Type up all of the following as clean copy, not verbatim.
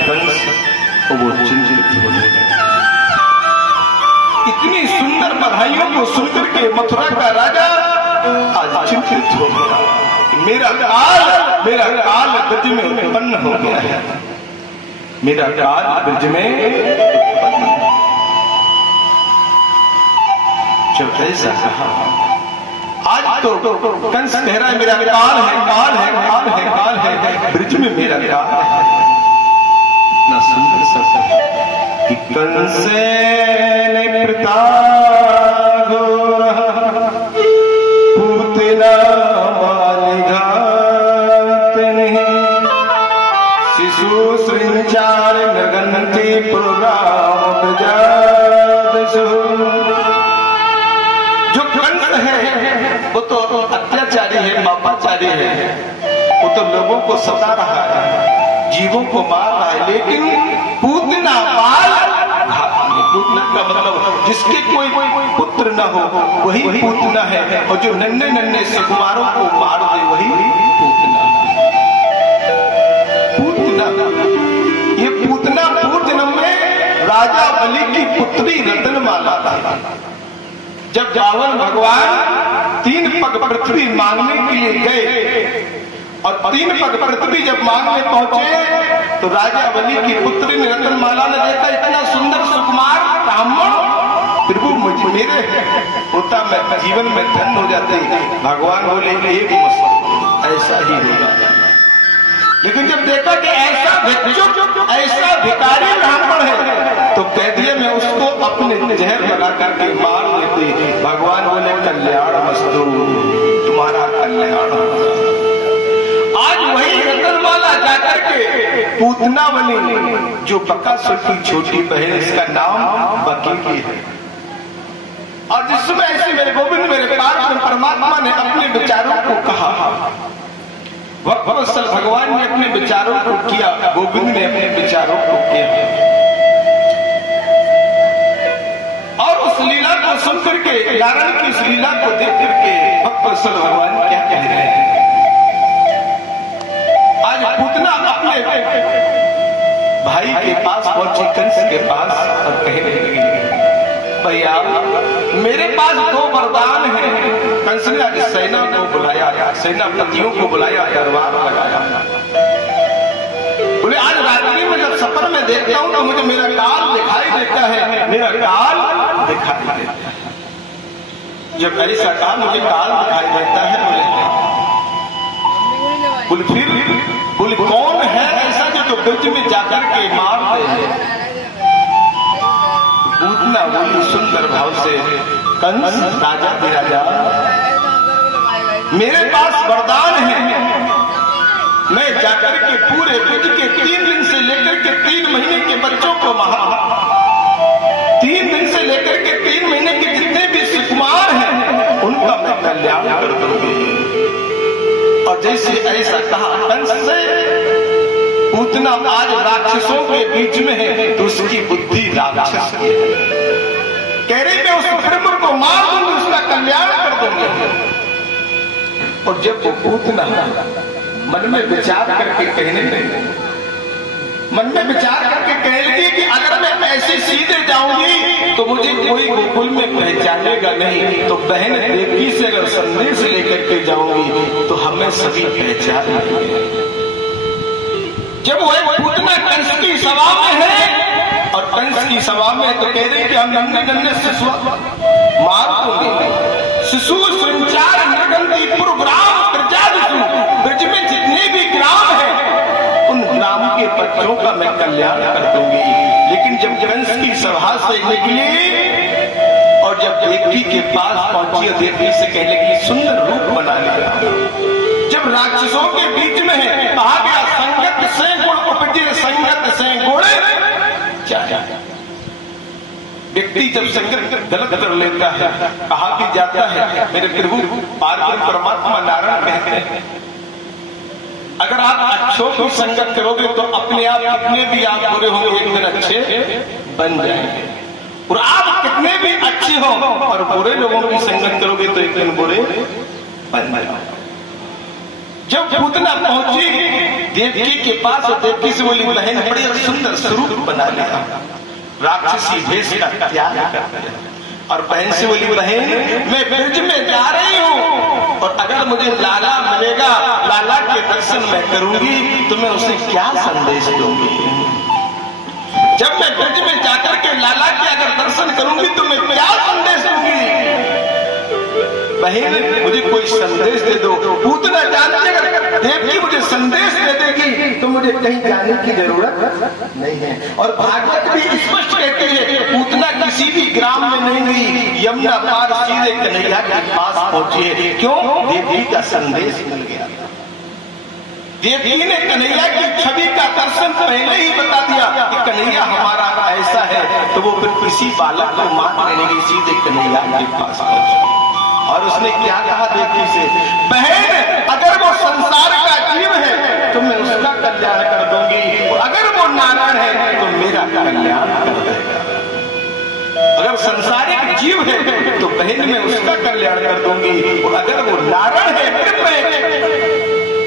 कंस और वो चिंतित हो गए। इतनी सुंदर बधाइयों को सुनकर के मथुरा का राजा आज चिंतित हो गया। मेरा काल ब्रज में उत्पन्न हो गया है, मेरा काल ब्रज में उत्पन्न। जब ऐसा कहा, आज तो कंस कह रहा है मेरा काल है, काल है, काल है, काल है, ब्रज में मेरा काल है। इतना सुंदर शब्द कि कंस ने प्रताप पूतना शिशु श्रृंचार नगंती पुराम प्रजादशु। जो कंस है वो तो अत्याचारी है, पापाचारी है, वो तो लोगों को सता रहा है, जीवों को मार रहा है, लेकिन पूतना बाल, पूतना का मतलब जिसके कोई पुत्र न हो वही पूतना है, और जो नन्हे नन्हे सुकुमारों को मार दे वही पूतना। ये पूतना पूर्व जन्म में राजा बलि की पुत्री रत्नमाला था। जब रावण भगवान 3 पग पृथ्वी मांगने के लिए गए और 3 पग पृथ्वी जब मांगने पहुंचे तो राजा बलि की पुत्री रत्नमाला ने देखा इतना सुंदर सुकुमार ब्राह्मण, प्रभु मुझे मेरे होता मैं जीवन में धन हो जाते। भगवान बोले एक ऐसा ही होगा। लेकिन जब देखा कि ऐसा भिखारी ब्राह्मण है तो कह दिया मैं उसको अपने जहर लगा करके मार देते। भगवान बोले कल्याण वस्तु, तुम्हारा कल्याण होगा। आज वही रत्नमाला जाकर के पूतना बनी, जो बकासुर की छोटी बहन, इसका नाम बकी की है। और जिसमें ऐसे मेरे गोविंद मेरे पार परमात्मा ने अपने विचारों को कहा, वत्सल भगवान ने अपने विचारों को किया, गोविंद ने अपने विचारों को किया। और उस लीला को सुनकर के, नारायण की उस लीला को देख करके वत्सल भगवान क्या कह रहे हैं। आज पूतना अपने भाई के पास पहुंची, कंस के पास, और कहने लगी भैया मेरे पास 2 वरदान हैं। कंस ने आज सेना को बुलाया, सेनापतियों को बुलाया, दरबार लगाया। बोले आज रात्रि में जब सपन में देखता हूं तो मुझे मेरा काल दिखाई देता है, मेरा काल दिखाई देता है। जब ऐसा कहा मुझे काल दिखाई देता है, बोले फिर बोले कौन है ऐसा जो ब्रज में जाकर के मार दे। पूतना बोली सुंदर भाव से, कंस राजा दे राजा मेरे पास वरदान है, मैं जाकर के पूरे ब्रज के 3 दिन से लेकर के 3 महीने के बच्चों को 3 दिन से लेकर के 3 महीने के जितने भी सुकुमार हैं उनका मैं कल्याण कर दूंगी। और जैसे ऐसा कहा कंस से, पूतना आज राक्षसों के बीच में है तो उसकी बुद्धि राक्षस की है। कह रही मैं उस ब्रह्म को मार दूंगी, उसका कल्याण कर दूंगी। और जब वो पूतना मन में विचार करके कहने लगी, मन में विचार करके कह लगी कि अगर मैं ऐसे सीधे जाऊंगी तो मुझे कोई गोकुल में पहचानेगा नहीं, तो बहन देवकी से अगर संदेश लेकर के जाऊंगी तो हमें सभी पहचान लेंगे। जब वो पूतना कंस की सभा में है और कंस की सभा में तो कह रहे कि हम नन्हे नन्हे शिशु मार दूंगे। शिशु संचार नगंतीपुर ग्राम प्रजादशु, ब्रज में जितने भी ग्राम हैं उन ग्राम के बच्चों का मैं कल्याण कर दूंगी। लेकिन जब कंस की सभा से निकली और जब देवकी के पास पहुंची और देवकी से कहने की सुंदर रूप बना लिया, जब राक्षसों के बीच में है कहा गया संगत से गुण उपजे, संगत से गुण जाया। व्यक्ति जब संगत गलत कर लेता है, कहा भी जाता है, मेरे प्रभु पार्वती परमात्मा नारायण कहते हैं अगर आप अच्छों की संगत करोगे तो अपने आप कितने भी आप बुरे होंगे एक दिन अच्छे बन जाएंगे, और आप कितने भी अच्छे हो और बुरे लोगों की संगत करोगे तो एक दिन बुरे बन जाएंगे। जब पूतना पहुंची देवकी के पास और देवकी से बोली बहन बड़ी सुंदर स्वरूप बना लिया, राक्षसी भेष का त्याग कर दिया। और बहन से बोली बहन मैं ब्रज में जा रही हूँ और अगर मुझे लाला मिलेगा, लाला के दर्शन मैं करूंगी तो मैं उसे क्या संदेश दूंगी। जब मैं ब्रज में जाकर के लाला के अगर दर्शन करूंगी तो मैं क्या संदेश दूंगी। बहन मुझे कोई संदेश दे दो। पूतना जानती अगर देवकी मुझे संदेश दे देगी तो मुझे कहीं जाने की जरूरत नहीं है। और भागवत भी स्पष्ट कहती है पूतना किसी भी ग्राम में नहीं गई, यमुना पार सीधे कन्हैया के पास पहुंची है। क्यों? देवकी का संदेश मिल गया। देवकी ने कन्हैया की छवि का दर्शन पहले ही बता दिया कि कन्हैया हमारा ऐसा है, तो वो फिर किसी बालक को मान लेने की सीधे कन्हैया के पास पहुंची। और उसने क्या कहा देवकी से, बहन अगर वो संसार का जीव है तो मैं उसका कल्याण कर दूंगी, और अगर वो नारायण है तो मेरा कल्याण कर देगा। अगर संसारिक जीव है तो बहन मैं उसका कल्याण कर दूंगी, और अगर वो नारायण है कृपा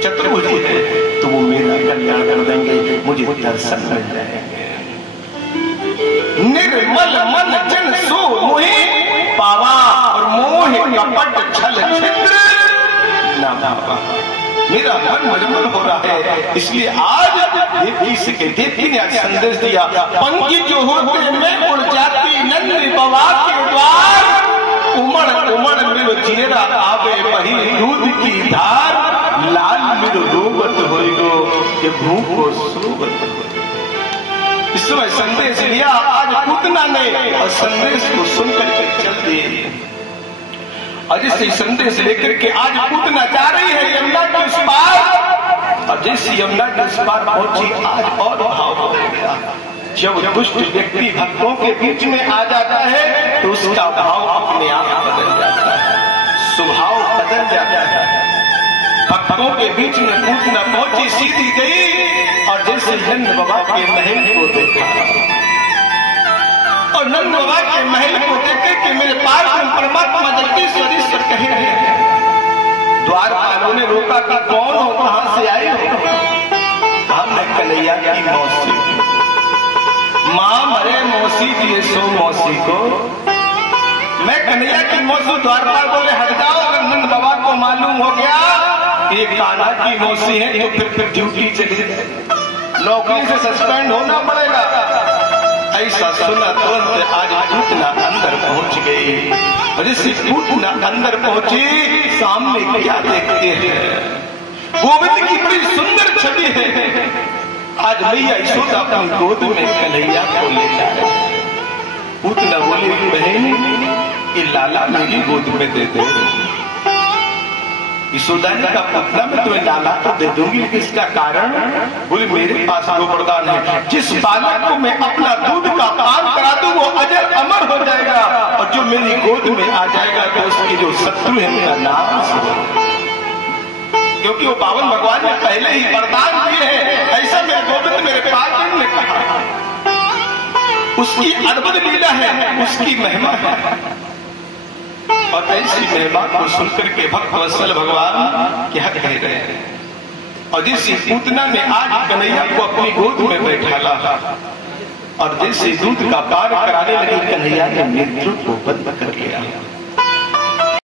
चतुर्भुजी है तो वो मेरा कल्याण कर देंगे, मुझे दर्शन मिल जाएंगे। निर्मल मन जन सो मोहि पावा, और मोह कपट छल छिद्र ना पावा। मेरा मन निर्मल हो रहा है, इसलिए आज देवकी ने आज संदेश दिया, पंखी जो होते में उड़ जाती नन्ही बवा के द्वार, उमड़ उमड़ मिल जीरा आवे वही दूध की धार, लाल मिल रोबत होइगो के भूखो सोबत हो। इस समय संदेश लिया आज पूतना ने, और संदेश को सुनकर के चल दिए। और जैसे संदेश लेकर के आज पूतना जा रही है यमुना के उस पार, और जैसे यमुना के उस पार पहुंची आज और भाव हो गया। जब दुष्ट व्यक्ति भक्तों के बीच में आ जाता है तो उसका भाव अपने आप बदल जाता है, स्वभाव बदल जाता है। भक्तों के बीच में पूतना पहुंची, सीधी गई और जैसे नंद बाबा के महल को देखा, और नंद बाबा के महल को देख के मेरे पास परमात्मा जल्दी स्वदेश्वर कहे हैं। द्वारपालों ने रोका कि कौन हो, कहां से आई हो। हमने कन्हैया की मौसी, मां मरे मौसी दिए सो मौसी को, मैं कन्हैया की मौसी। द्वारपाल बोले हट जाओ, अगर नंद बाबा को मालूम हो गया ये कान्हा की मौसी है तो फिर ड्यूटी चली जाए, नौकरी से सस्पेंड होना पड़ेगा। ऐसा सुना तुरंत आज पूतना अंदर पहुंच गई, और जैसे पूतना अंदर पहुंची सामने क्या देखते हैं, गोविंद की बड़ी सुंदर छवि है। आज मैया यशोदा अपनी गोद में कन्हैया को ले जा रही है। पूतना बोली बहन ये लाला मेरी गोद में दे दे। यशोदा ने कहा पूतना मैं तुम्हें लाला तो दे दूंगी, लेकिन इसका कारण, बोले मेरे पास दो वरदान है, जिस बालक को मैं अपना दूध का पान करा दूं वो अजर अमर हो जाएगा, और जो मेरी गोद में आ जाएगा तो उसकी जो शत्रु है उनका नाश होगा। क्योंकि वो पावन भगवान ने पहले ही वरदान दिए हैं, ऐसा मेरे गोविंद मेरे पास ने कहा। उसकी अद्भुत लीला है, उसकी महिमा है, और ऐसी महिमा को सुनकर के भक्त वत्सल भगवान क्या कह रहे हैं। और जैसे पूतना ने आज कन्हैया को अपनी गोद में बैठाला, और जैसे दूध का पान कराने लगी कन्हैया ने नेत्र को बंद कर लिया।